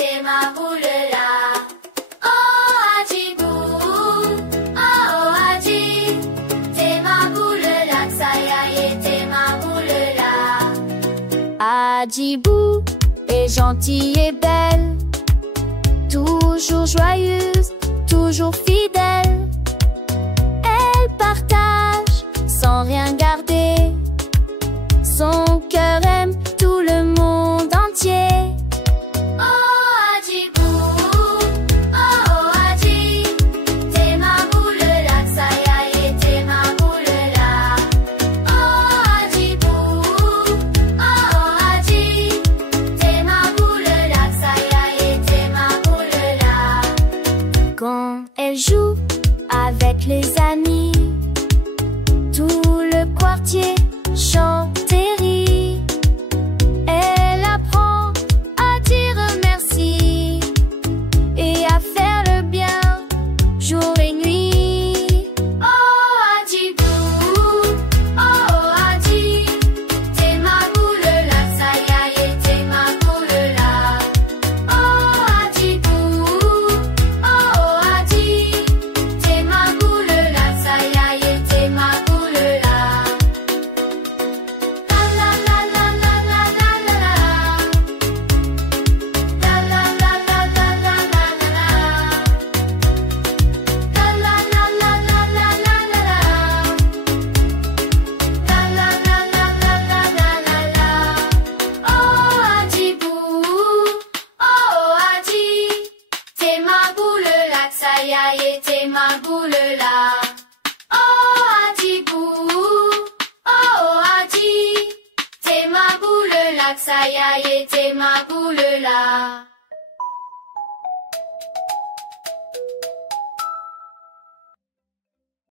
t'es ma boule là. Oh Adjibou, oh Adji, t'es ma boule là, Ksayaye, t'es ma boule là. Adjibou est gentille et belle, toujours joyeuse, toujours fidèle. Elle partage sans rien garder, son cœur aime tout le monde entier. Oh Adjibou, oh Adji, t'es ma boule là, Ksayaye, t'es ma boule là. Oh Adjibou, oh Adji, t'es ma boule là, Ksayaye, t'es ma boule là. Quand elle joue avec les amis, tout le quartier chante et rit. Elle apprend à dire merci et à faire le bien jour et nuit. Oh Adjibou, oh Adji, t'es ma boule là, Ksayaye, t'es ma boule là. Oh Adjibou, oh Adji, t'es ma boule là, Ksayaye, t'es ma boule là. La la la la la la la la la. La la la la la la la la la. La la la la la la la la la. La la la la la la la la la. Oh Adjibou, oh Adji, t'es ma boule là, Ksayaye, t'es ma boule là. Oh Adjibou, oh Adji, t'es ma boule là, Ksayaye, t'es ma boule là.